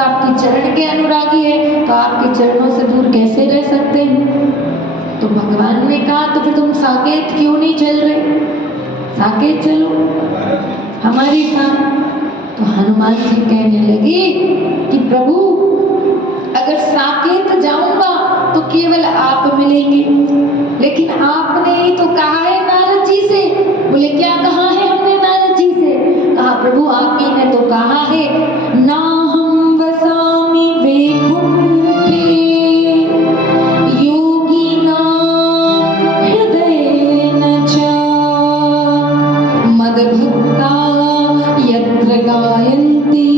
आपके चरण के अनुरागी है तो आपके चरणों से दूर कैसे रह सकते हैं। तो भगवान ने कहा तो फिर तुम साकेत क्यों नहीं चल रहे, साकेत चलो हमारे साथ। तो हनुमान जी कहने लगे कि प्रभु अगर साकेत जाऊंगा तो केवल आप मिलेंगे, लेकिन आपने ही तो कहा है नारद जी से। बोले क्या कहा है हमने नारद जी से? कहा प्रभु आप ही ने तो कहा है ना हम वसामि वैकुंठे योगिनां हृदयेन च मद्भक्ता यत्र गायन्ति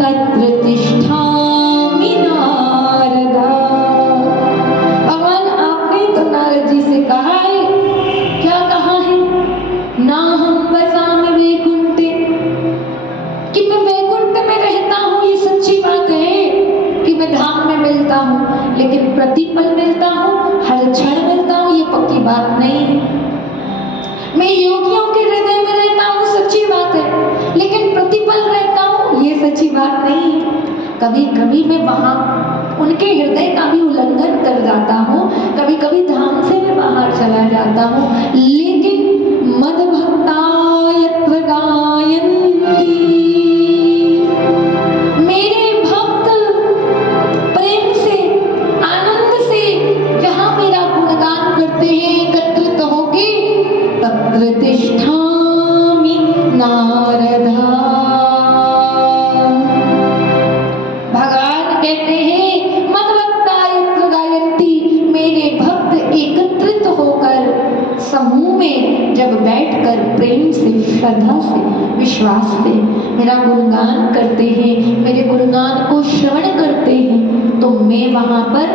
तत्र तिष्ठामि नारद। भगवान आपने तो नारद जी से कहा है, क्या कहा है? ना हम वसामि वैकुंठे, कि मैं वैकुंठ में रहता हूँ, ये सच्ची बात है कि मैं धाम में मिलता हूँ, लेकिन प्रतिपल मिलता हूँ, हर क्षण मिलता हूँ, ये पक्की बात नहीं है। मैं योगियों के हृदय में रहता हूँ, सच्ची बात है, लेकिन प्रतिपल रहता हूँ, ये सच्ची बात नहीं है। कभी कभी मैं वहां उनके हृदय का भी उल्लंघन कर जाता हूँ, कभी कभी धाम से मैं बाहर चला जाता हूँ, लेकिन मद्भक्ता यत्र गायन्ति, मेरे भक्त प्रेम से आनंद से जहाँ मेरा गुणगान करते हैं एकत्रित होके, तत्र तिष्ठामि नारद। भगवान कहते हैं मद्भक्ता यत्र गायन्ति, मेरे भक्त एकत्रित होकर समूह में जब बैठकर प्रेम से श्रद्धा से विश्वास से मेरा गुणगान करते हैं, मेरे गुणगान को श्रवण करते हैं, तो मैं वहाँ पर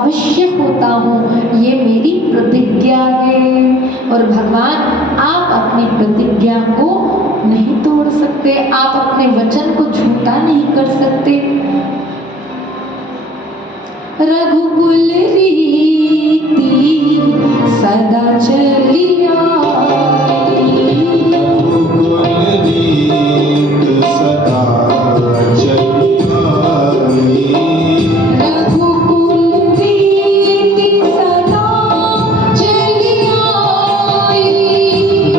अवश्य होता हूँ, ये मेरी प्रतिज्ञा है। और भगवान आप अपनी प्रतिज्ञा को नहीं तोड़ सकते, आप अपने वचन को झूठा नहीं कर सकते। रघुकुल रीति सदा चलिया, रघुकुल रीत सदा चलिया, रघुकुल रीति सदा चलिया,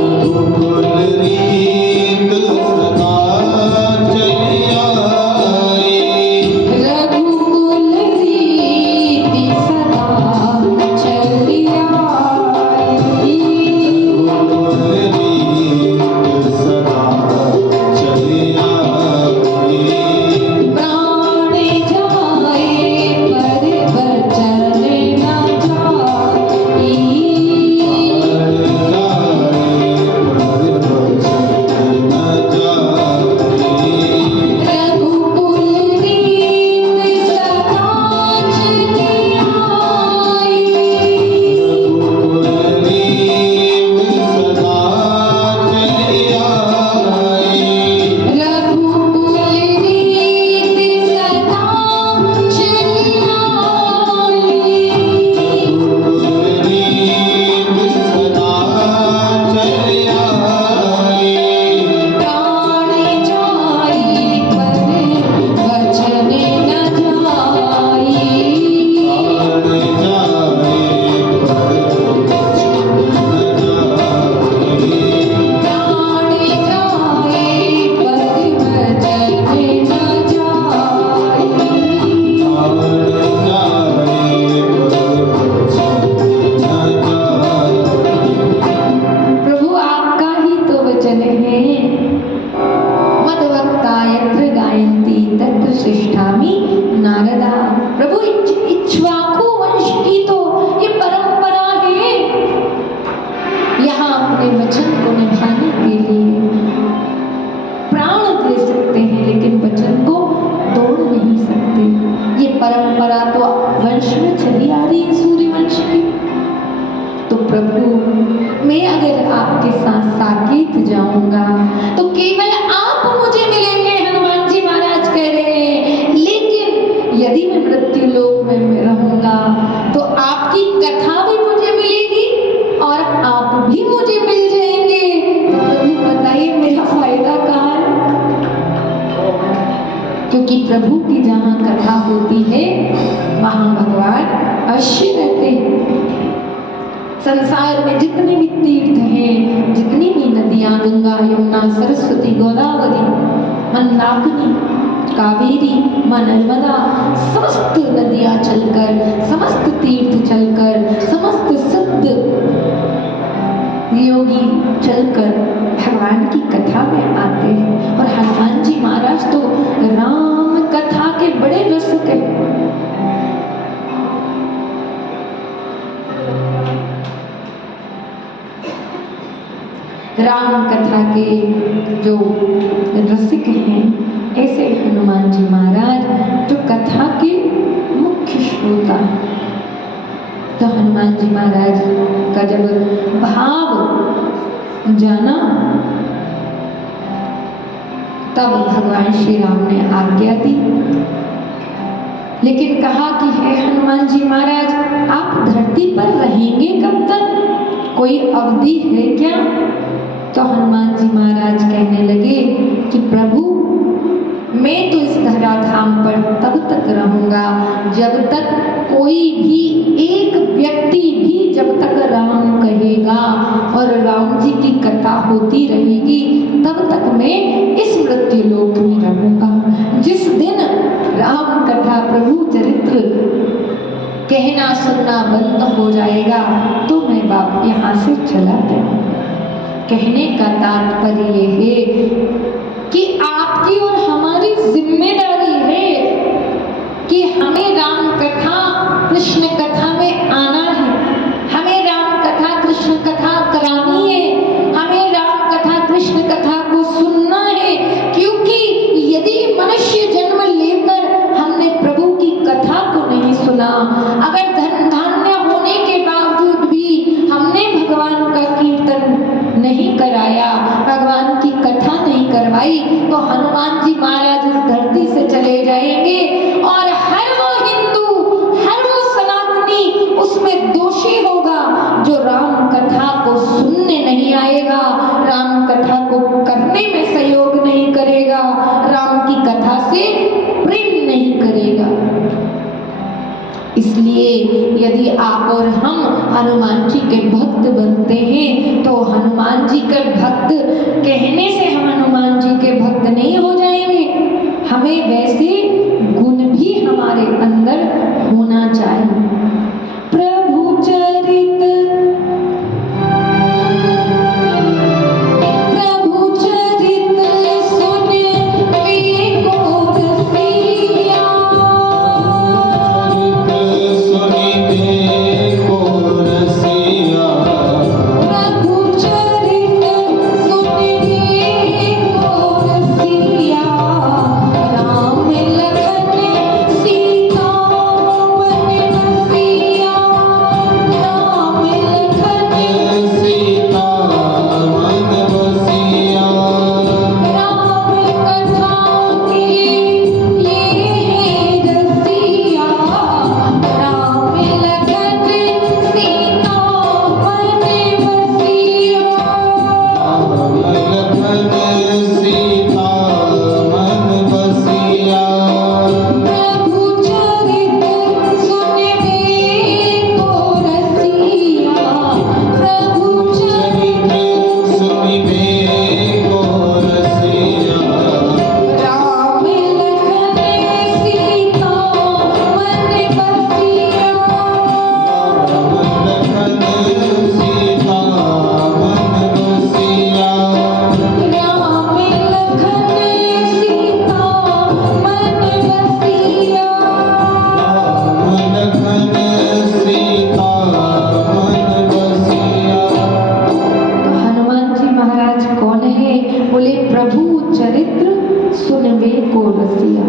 रघुकुल रीत सदा चलिया, रघुकुल रीति सदा चलिया। क्योंकि प्रभु की जहाँ कथा होती है वहाँ भगवान अवश्य रहते हैं। संसार में जितने भी तीर्थ हैं, जितनी भी नदियाँ, गंगा, यमुना, सरस्वती, गोदावरी, मंदाकिनी, कावेरी, माँ नर्मदा, समस्त नदियाँ चलकर, समस्त तीर्थ चलकर, समस्त सिद्ध योगी चलकर भगवान की कथा में आते हैं। और हनुमान जी महाराज तो राम कथा के बड़े रसिक हैं। राम कथा के जो रसिक हैं, ऐसे हनुमान जी महाराज जो कथा के मुख्य श्रोता हैं। तो हनुमान जी महाराज का जब भाव जाना, तब भगवान श्री राम ने आज्ञा दी, लेकिन कहा कि हे हनुमान जी महाराज, आप धरती पर रहेंगे कब तक? कोई अवधि है क्या? तो हनुमान जी महाराज कहने लगे कि प्रभु, मैं तो इस धराधाम पर तब तक रहूंगा जब तक कोई भी एक व्यक्ति भी जब तक राम कहेगा और राम जी की कथा होती रहेगी, तब तक मैं इस मृत्यु लोक में रहूंगा। जिस दिन राम कथा, प्रभु चरित्र कहना सुनना बंद हो जाएगा तो मैं बाप यहाँ से चला जाऊंगा। कहने का तात्पर्य ये है कि आपकी और हमारी जिम्मेदारी है कि हमें राम कथा, कृष्ण कथा में आना है, हमें राम कथा, कृष्ण कथा करानी है, हमें राम कथा, कृष्ण कथा को सुनना है। क्योंकि यदि मनुष्य जन्म लेकर हमने प्रभु की कथा को नहीं सुना, अगर धन धान्य होने के बावजूद भी हमने भगवान का कीर्तन नहीं कराया, भगवान की कथा नहीं करवाई, तो हनुमान जी महाराज इस धरती से चले जाएंगे और हर वो हिंदू, हर वो सनातनी उसमें दोषी होगा जो राम कथा को सुनने नहीं आएगा, राम कथा को करने में सहयोग नहीं करेगा, राम की कथा से प्रेम नहीं करेगा। इसलिए यदि आप और हम हनुमान जी के भक्त बनते हैं तो हनुमान जी के भक्त कहने से हम हनुमान जी के भक्त नहीं हो जाएंगे। हमें वैसे गुण भी हमारे अंदर होना चाहिए। प्रभु चरित, प्रभु चरित सुने वे को रसिया, प्रभु चरित सुने वे को रसिया, राम लखन सीता मन बसिया, राम लखन सीता मन बसिया, राम कथा के ये है रसिया, राम लखन सीता मन बसिया। लखन सीता मन बसिया, प्रभु चरित सुने वे को रसिया, प्रभु चरित सुनिबे को रसिया, राम लखन सीता मन बसिया, लखन सीता मन बसिया, राम लखन सीता मन बसिया। लखन सीता मन बसिया। तो हनुमान जी महाराज कौन है? बोले प्रभु चरित्र सुनबे को रसिया।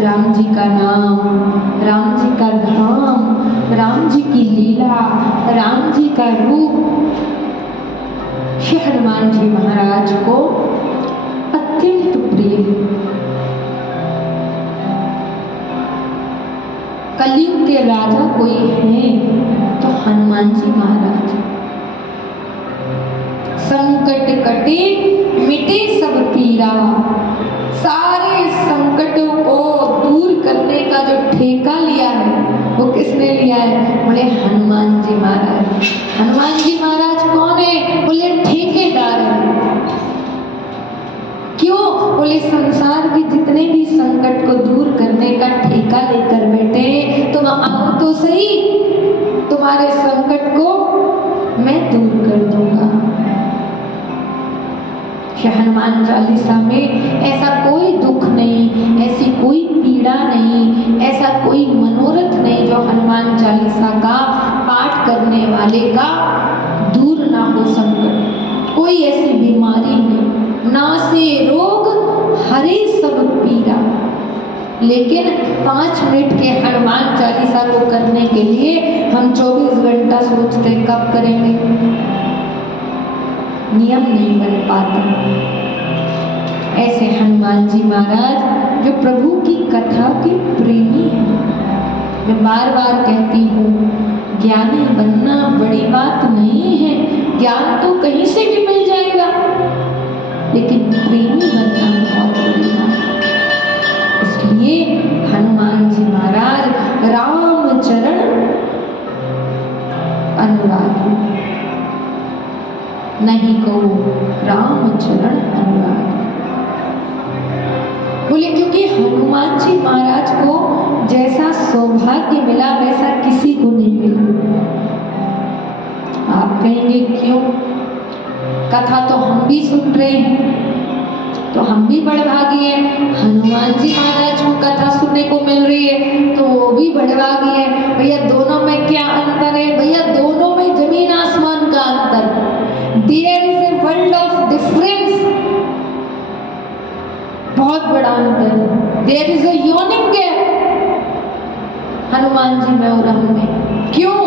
राम जी का नाम, राम जी का धाम, राम जी की लीला, राम जी का रूप श्री हनुमान जी महाराज को अत्यंत प्रिय है। कलयुग के राजा कोई है तो हनुमान जी महाराज। संकट कटे मिटे सब पीरा, बोले संसार के जितने भी संकट को दूर करने का ठेका लेकर बैठे, तुम आओ तो सही, तुम्हारे संकट को मैं दूर कर दूंगा। हनुमान चालीसा में ऐसा कोई दुख नहीं, ऐसी कोई पीड़ा नहीं, ऐसा कोई मनोरथ नहीं जो हनुमान चालीसा का पाठ करने वाले का दूर ना हो संकट। कोई ऐसी बीमारी नहीं, ना से रोग हरे सब पीड़ा। लेकिन 5 मिनट के हनुमान चालीसा को करने के लिए हम 24 घंटा सोचते कब करेंगे, नियम नहीं बन पाता। ऐसे हनुमान जी महाराज जो प्रभु की कथा के प्रेमी हैं। मैं बार बार कहती हूँ, ज्ञानी बनना बड़ी बात नहीं है, ज्ञान तो कहीं से भी मिल जाएगा, लेकिन प्रेमी बनना बहुत बड़ी बात है। इसलिए हनुमान जी महाराज रामचरण अनुरागी, नहीं कहो रामचरण अनुरागी। बोले क्योंकि हनुमान जी महाराज को जैसा सौभाग्य मिला वैसा किसी को नहीं मिला। आप कहेंगे क्यों? कथा तो हम भी सुन रहे हैं, तो हम भी बड़भागी हैं। हनुमान जी महाराज को कथा सुनने को मिल रही है तो वो भी बड़भागी है। भैया दोनों में क्या अंतर है? भैया दोनों में जमीन आसमान का अंतर। There is a world of difference, बहुत बड़ा अंतर। There is a yawning gap Hanuman ji में और हम में। क्यों?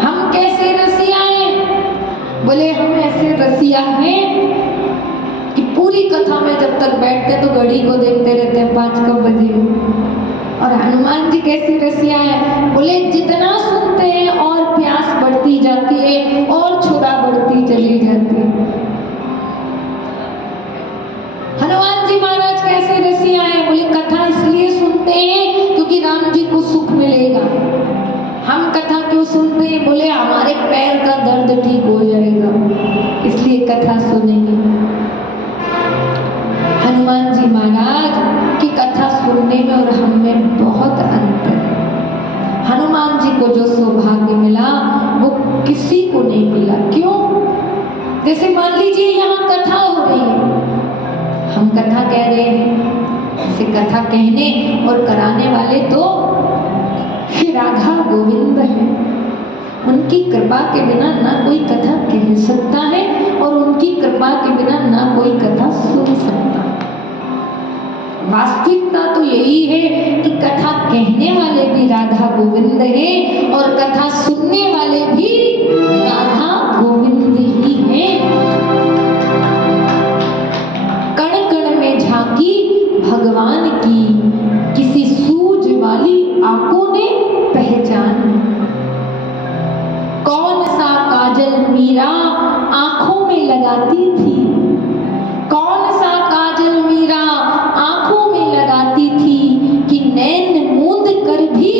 हम कैसे रसिया हैं? बोले हम ऐसे रसिया हैं कि पूरी कथा में जब तक बैठते तो घड़ी को देखते रहते हैं 5 कब बजे। और हनुमान जी कैसे रसिया है? बोले जितना सुनते हैं और प्यास बढ़ती जाती है और छुरा बढ़ती चली जाती है। हनुमान जी महाराज कैसे रसिया है? बोले कथा इसलिए सुनते हैं क्योंकि राम जी को सुख मिलेगा। हम कथा क्यों सुनते हैं? बोले हमारे पैर का दर्द ठीक हो जाएगा, इसलिए कथा सुनेंगे। हनुमान जी महाराज की कथा सुनने में और हम में बहुत अंतर है। हनुमान जी को जो सौभाग्य मिला वो किसी को नहीं मिला। क्यों? जैसे मान लीजिए यहाँ कथा हो रही है, हम कथा कह रहे हैं, ऐसे कथा कहने और कराने वाले तो श्री राधा गोविंद हैं। उनकी कृपा के बिना ना कोई कथा कह सकता है और उनकी कृपा के बिना ना कोई कथा सुन सकता। वास्तविकता तो यही है कि कथा कहने वाले भी राधा गोविंद हैं और कथा सुनने वाले भी राधा गोविंद ही हैं। कण कण में झांकी भगवान की, किसी सूझ वाली आंखों ने पहचान। कौन सा काजल मीरा आंखों में लगाती थी, कौन सा काजल मीरा आंखों में लगाती थी कि नैन मूंद कर भी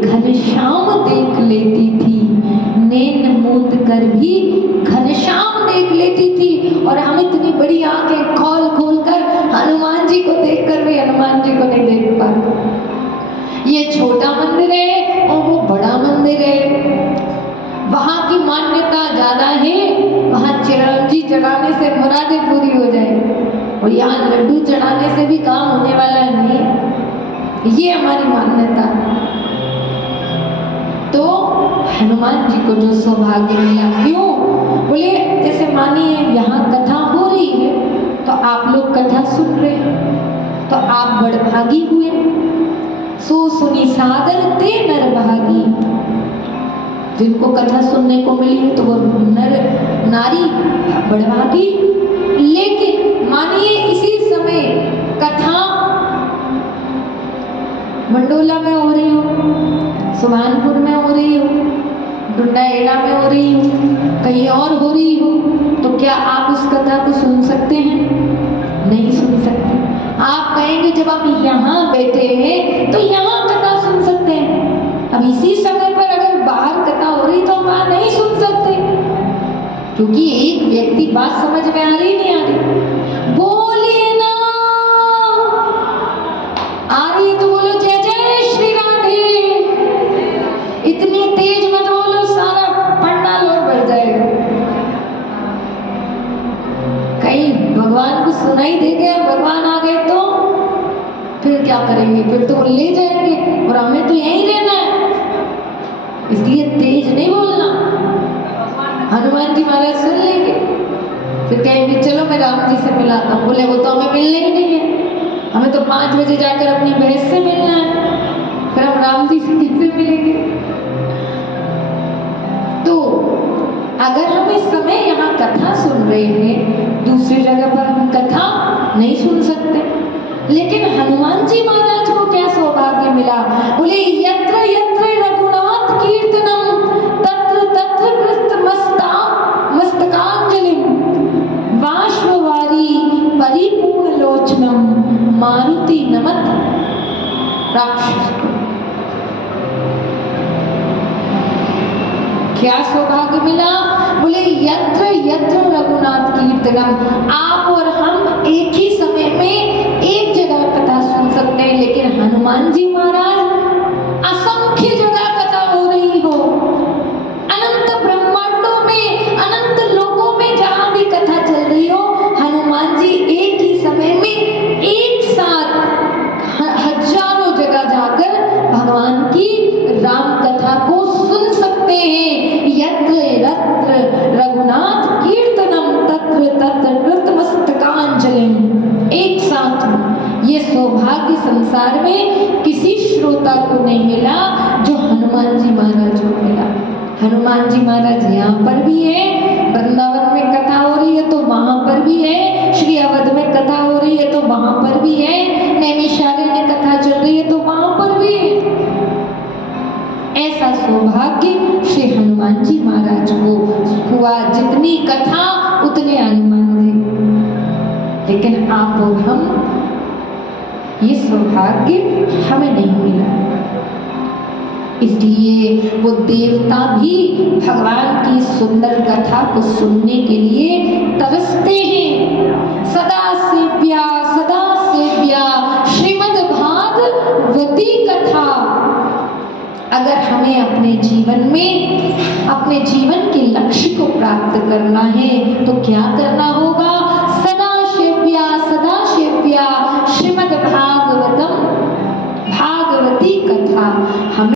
घनश्याम देख लेती थी, नैन मूंद कर भी घनश्याम देख लेती थी। और हम इतनी बड़ी आंखें खोल खोल कर हनुमान जी को देखकर भी हनुमान जी को नहीं देख पाते। ये छोटा मंदिर है और वो बड़ा मंदिर है, वहाँ की मान्यता ज्यादा है, वहाँ चिरंजी चढ़ाने से मुरादें पूरी हो जाए और यहाँ लड्डू चढ़ाने से भी काम होने वाला नहीं। ये हमारी मान्यता। तो हनुमान जी को जो सौभाग्य मिला, क्यों? बोले जैसे मानिए यहाँ कथा हो रही है तो आप लोग कथा सुन रहे हैं तो आप बड़भागी हुए। सो सुनी सादर ते नर भागी, जिनको कथा सुनने को मिली है तो वो नर नारी बड़भागी। लेकिन मानिए इसी समय कथा मंडोला में हो रही हो, सुभानपुर में हो रही हो, डुंडाएड़ा में हो रही हो, कहीं और हो रही हो, तो क्या आप उस कथा को सुन सकते हैं? नहीं सुन सकते। आप कहेंगे जब हम यहाँ बैठे हैं तो यहाँ कथा सुन सकते हैं, अब इसी समय पर अगर बाहर कथा हो रही तो हम वहाँ नहीं सुन सकते, क्योंकि एक व्यक्ति बात समझ में आ रही नहीं आ रही। बोलिए नाथ फिर क्या करेंगे, फिर तो वो ले जाएंगे और हमें तो यहीं रहना है। इसलिए तेज नहीं बोलना। हनुमान जी महाराज सुन लेंगे, फिर कहेंगे चलो मैं राम जी से मिलाता हूँ। बोले वो तो हमें मिलने ही नहीं है, हमें तो 5 बजे जाकर अपनी भैंस से मिलना है, फिर हम राम जी से कैसे मिलेंगे। तो अगर हम इस समय यहाँ कथा सुन रहे हैं, दूसरी जगह पर हम कथा नहीं सुन सकते। लेकिन हनुमान जी महाराज को क्या सौभाग्य मिला। बोले यत्र यत्र रघुनाथ कीर्तनम तत्र तत्र कृत मस्तकांजलिम बाष्पवारी परिपूर्ण लोचनम मारुति नमत राक्षस को। क्या सौभाग्य मिला। बोले यत्र यत्र रघुनाथ कीर्तनम, आप और हम एक ही समय में एक जगह कथा सुन सकते हैं, लेकिन हनुमान जी महाराज असंख्य जगह कथा हो रही हो, अनंत ब्रह्मांडों में, अनंत लोकों में जहां भी कथा चल रही हो, हनुमान जी एक ही समय में एक साथ हजारों जगह जाकर भगवान की राम कथा को सुन सकते हैं। यत्र यत्र रघुनाथ कीर्तनम तत्र तत्र कृत मस्तकांजलिम, एक साथ। ये सौभाग्य संसार में किसी श्रोता को नहीं मिला जो हनुमान जी महाराज को मिला। हनुमान जी महाराज यहाँ पर भी है, वृंदावन में कथा हो रही है तो वहां पर भी है, श्री अवध में कथा हो रही है तो वहां पर भी है, नैमिषारण्य में कथा चल रही है तो वहां पर भी है। ऐसा सौभाग्य श्री हनुमान जी महाराज को हुआ। जितनी कथा उतने हनुमान जी, लेकिन आप और हम, ये सौभाग्य हमें नहीं मिला। इसलिए वो देवता भी भगवान की सुंदर कथा को सुनने के लिए तरसते हैं। सदा सेव्या श्रीमद् भागवती कथा। अगर हमें अपने जीवन में अपने जीवन के लक्ष्य को प्राप्त करना है तो क्या करना होगा। सदा सेव्या श्रीमद् भागवती कथा हमें